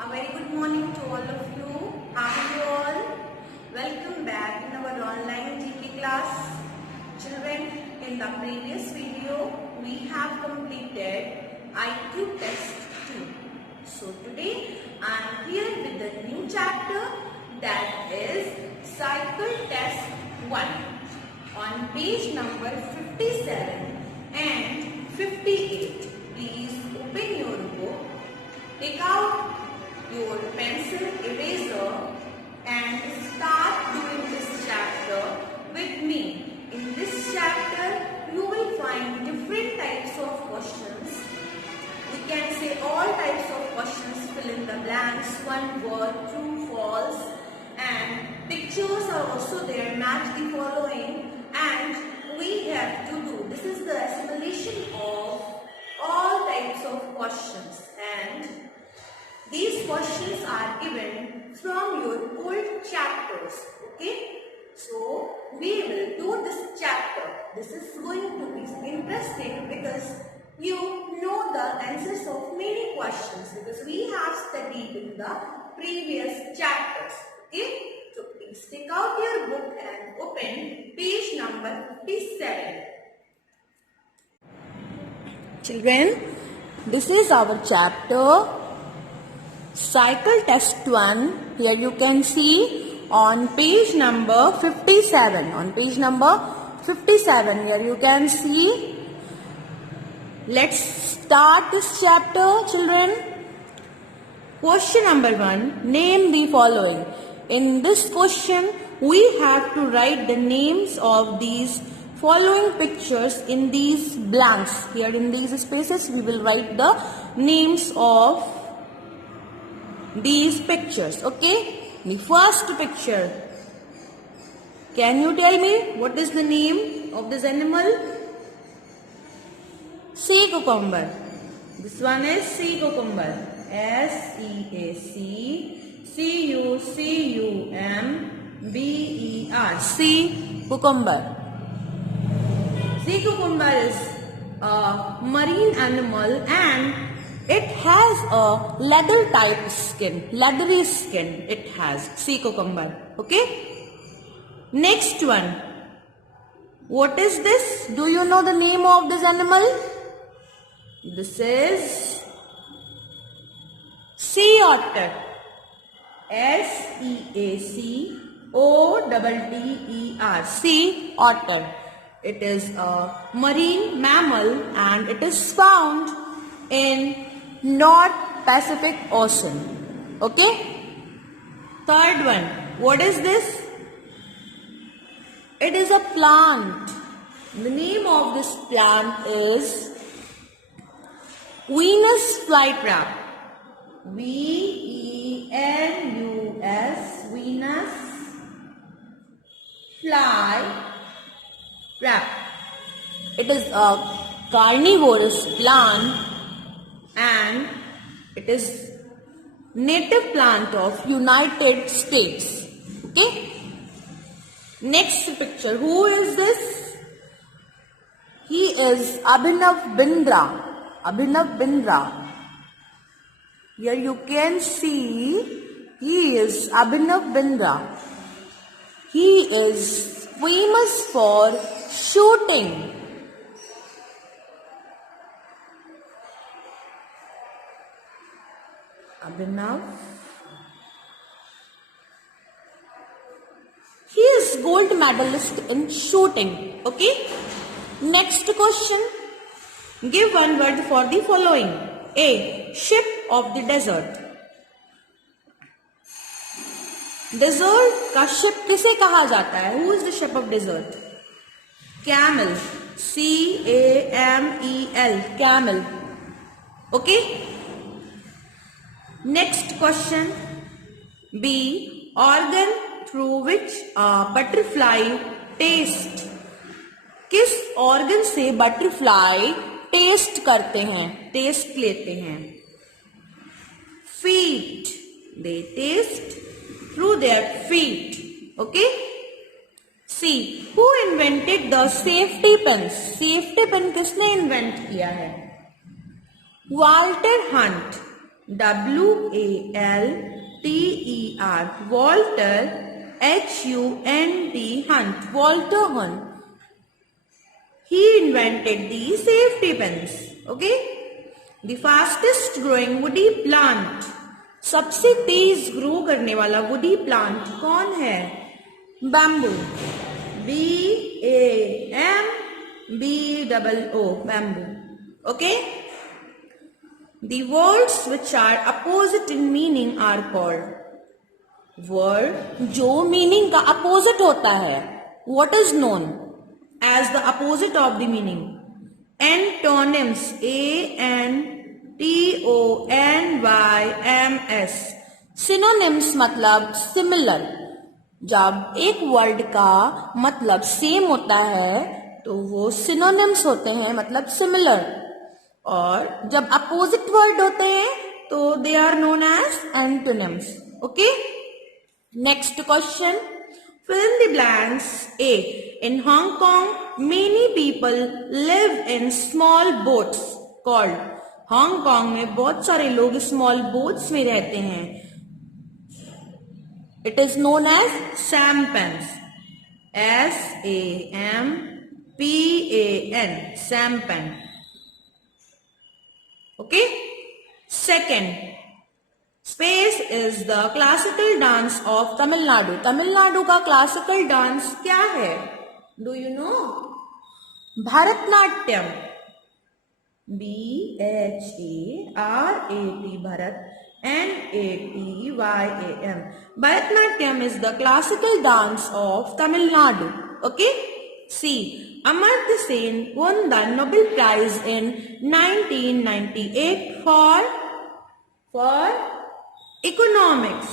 A very good morning to all of you. How are you all? Welcome back in our online GK class. Children, in the previous video, we have completed IQ test 2. So today, I am here with the new chapter, that is cycle test 1. On page number 57 and 58, please open your book, take out your pencil eraser and start doing this chapter with me. In this chapter, you will find different types of questions. We can say all types of questions, fill in the blanks, one word, true, false, and pictures are also there, match the following, and we have to do. This is the assimilation of all types of questions, and these questions are given from your old chapters. Okay, so we will do this chapter. This is going to be interesting because you know the answers of many questions, because we have studied in the previous chapters. Okay, so please take out your book and open page number 57. Children, this is our chapter Cycle Test 1. Here you can see on page number 57. On page number 57, here you can see. Let's start this chapter, children. Question number 1. Name the following. In this question, we have to write the names of these following pictures in these blanks. Here in these spaces, we will write the names of these pictures. Okay, the first picture. Can you tell me what is the name of this animal? Sea cucumber. This one is sea cucumber. SEACUCUMBER. Sea cucumber. Sea cucumber is a marine animal and it has a leather type skin, leathery skin it has, sea cucumber. Okay. Next one. What is this? Do you know the name of this animal? This is sea otter. SEACOTTER. Sea otter. It is a marine mammal and it is found in North Pacific Ocean. Okay. Third one. What is this? It is a plant. The name of this plant is Venus flytrap. VENUS. Venus flytrap. It is a carnivorous plant and it is native plant of United States. Okay. Next picture. Who is this? He is Abhinav Bindra. Abhinav Bindra. Here you can see he is Abhinav Bindra. He is famous for shooting. Abhinav. He is gold medalist in shooting. Okay. Next question. Give one word for the following. A. Ship of the desert. Desert का ship किसे कहा जाता है? Who is the ship of desert? Camel. CAMEL. Camel. Okay. Next question. B. Organ through which a butterfly taste. किस organ से butterfly test करते हैं, test लेते हैं? Feet. They taste through their feet. Okay. C. Who invented the safety pins? Safety pin किसने invent किया है? Walter Hunt. W-A-L-T-E-R, Walter. H-U-N-T, Hunt, Walter Hunt. He invented the safety pins. Okay. The fastest growing woody plant, सबसे तेज grow करने वाला woody plant कौन है? Bamboo. B-A-M-B-O-O, bamboo. Okay. The words which are opposite in meaning are called. Word जो meaning का opposite होता है, what is known as the opposite of the meaning? Antonyms. A-N-T-O-N-Y-M-S. Synonyms मतलब similar. जब एक word का मतलब सेम होता है तो वो सिनोनिम्स होते हैं, मतलब सिमिलर. और जब अपोजिट वर्ड होते हैं तो they are known as antonyms. Okay. Next question. Fill in the blanks. A. In Hong Kong, many people live in small boats called. Hong Kong में बहुत सारे लोग small boats में रहते हैं. It is known as sampans. S-A-M-P-A-N. Sampan. Okay. Second. Space is the classical dance of Tamil Nadu. Tamil Nadu का classical dance क्या है? Do you know? Bharatanatyam. B-H-A-R-A-T, Bharat, N-A-T-Y-A-M. Bharatnatyam is the classical dance of Tamil Nadu. Okay? C. Amartya Sen won the Nobel Prize in 1998 for economics.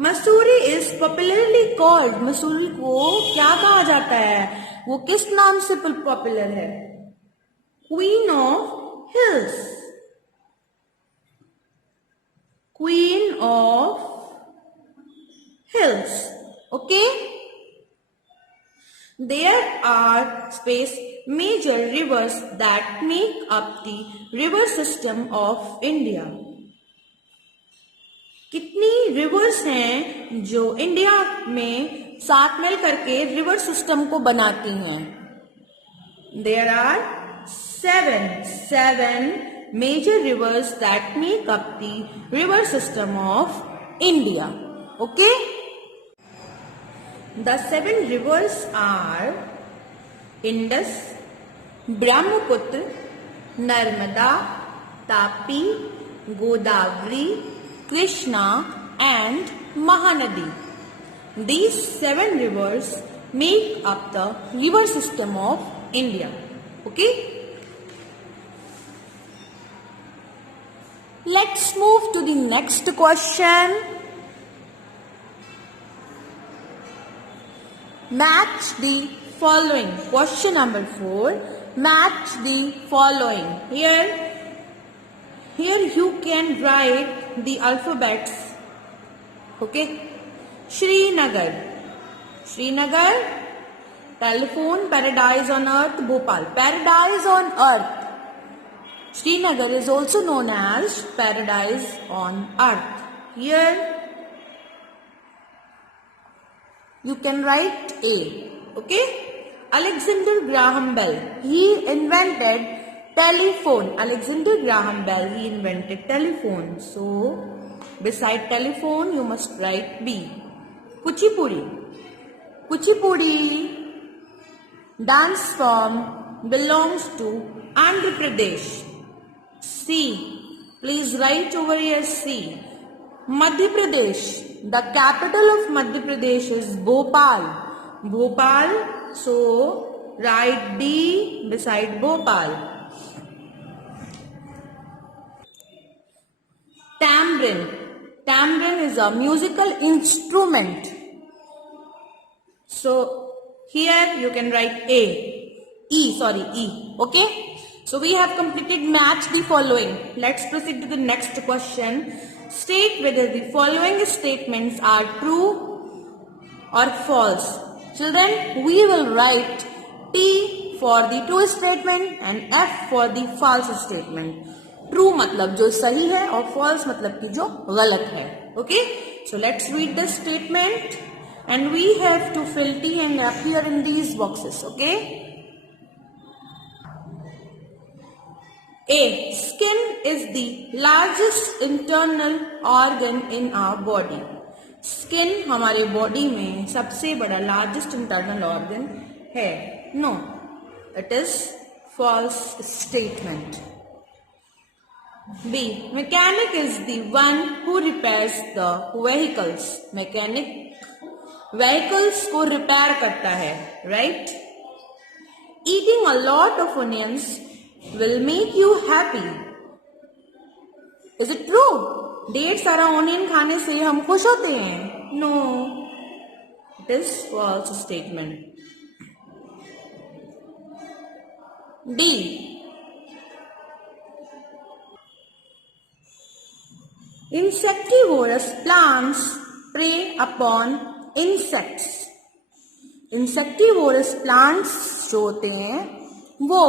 Mussoorie is popularly called. Mussoorie को क्या कहा जाता है? वो किस नाम से पॉपुलर है? Queen of hills. Queen of hills. Okay. There are space major rivers that make up the river system of India. कितनी रिवर्स हैं जो इंडिया में साथ मिल करके रिवर सिस्टम को बनाती हैं? There are seven major rivers that make up the river system of India. Okay? The 7 rivers are Indus, Brahmaputra, Narmada, Tapi, Godavari, Krishna and Mahanadi. These 7 rivers make up the river system of India. Okay? Let's move to the next question. Match the following. Question number 4. Match the following. Here you can write the alphabets. Okay. Srinagar. Telephone. Paradise on earth. Bhopal. Paradise on earth. Srinagar is also known as paradise on earth. Here you can write A. Okay. Alexander Graham Bell. He invented telephone. Alexander Graham Bell. He invented telephone. So beside telephone you must write B. Kuchipudi. Dance form belongs to Andhra Pradesh. C. Please write over here C. Madhya Pradesh. The capital of Madhya Pradesh is Bhopal. So write D beside Bhopal. Tambourine is a musical instrument. So here you can write E. Okay. So we have completed match the following. Let's proceed to the next question. State whether the following statements are true or false. Children, we will write T for the true statement and F for the false statement. True मतलब जो सही है और false मतलब कि जो गलत है. Okay? So let's read the statement and we have to fill T and F here in these boxes. Okay? A. Skin is the largest internal organ in our body. Skin हमारे body में सबसे बड़ा largest internal organ है. No, it is false statement. B. Mechanic is the one who repairs the vehicles. Mechanic vehicles को repair करता है, right? Eating a lot of onions will make you happy. Is it true? ढेर सारा onion खाने से हम खुश होते हैं? No, it is false statement. D. Insectivorous plants prey upon insects. Insectivorous plants जो होते हैं वो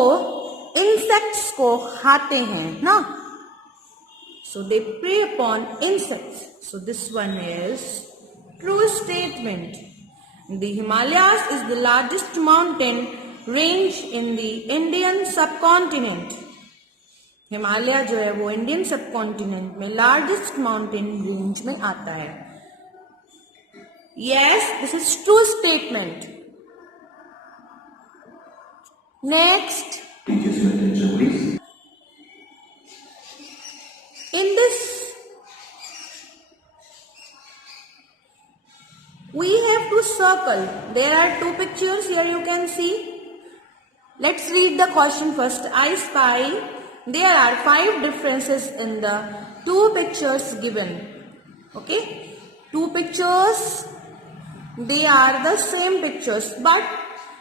insects को खाते हैं ना. So they prey upon insects. So this one is true statement. The Himalayas is the largest mountain range in the Indian subcontinent. Himalaya जो है वो इंडियन सबकॉन्टिनेंट में लार्जेस्ट माउंटेन रेंज में आता है. Yes, this is true statement. Next. In this, we have to circle. There are two pictures here you can see. Let's read the question first. I spy there are 5 differences in the 2 pictures given. Okay? 2 pictures, they are the same pictures, but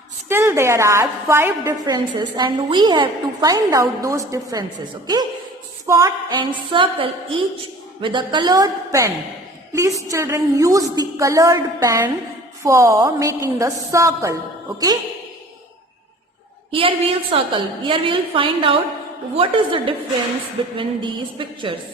still there are 5 differences and we have to find out those differences. Okay? Spot and circle each with a colored pen. Please children, use the colored pen for making the circle. Okay? Here we will circle. Here we will find out what is the difference between these pictures.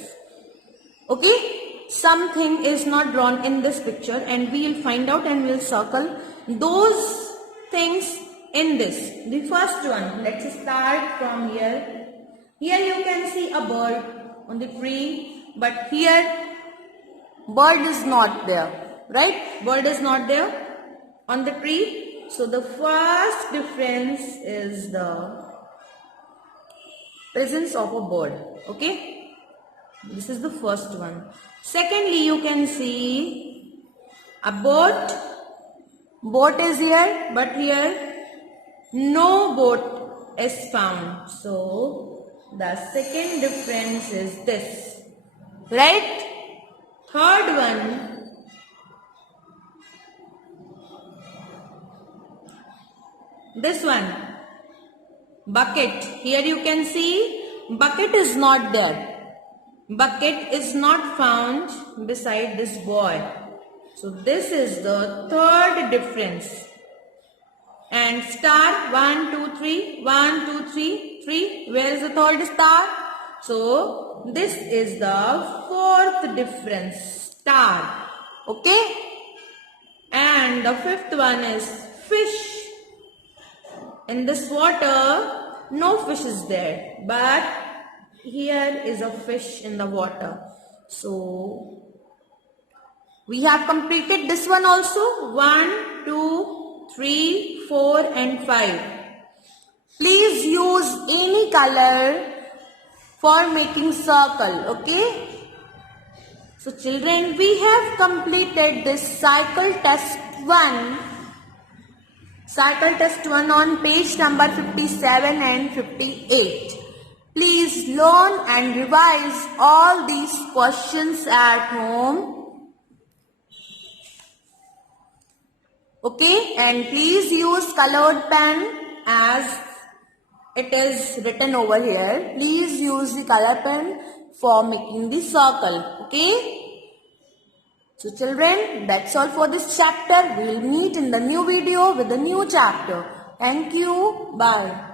Okay? Something is not drawn in this picture and we will find out and we will circle those things in this. The first one, let's start from here. Here you can see a bird on the tree, but here bird is not there, right? Bird is not there on the tree. So the first difference is the presence of a bird. Okay, this is the first one. Secondly, you can see a boat. Boat is here, but here no boat is found. So the second difference is this, right? Third one, this one, bucket. Here you can see bucket is not there. Bucket is not found beside this boy. So this is the third difference. And star, 1, 2, 3, 1, 2, 3, 3. Where is the third star? So this is the fourth difference, star. Okay? And the fifth one is fish. In this water, no fish is there, but here is a fish in the water. So we have completed this one also. 1, 2, 3, 4 and 5. Please use any color for making circle. Okay? So children, we have completed this cycle test 1. Cycle test 1 on page number 57 and 58. Please learn and revise all these questions at home. Okay, and please use colored pen as it is written over here. Please use the color pen for making the circle. Okay. So children, that's all for this chapter. We will meet in the new video with a new chapter. Thank you. Bye.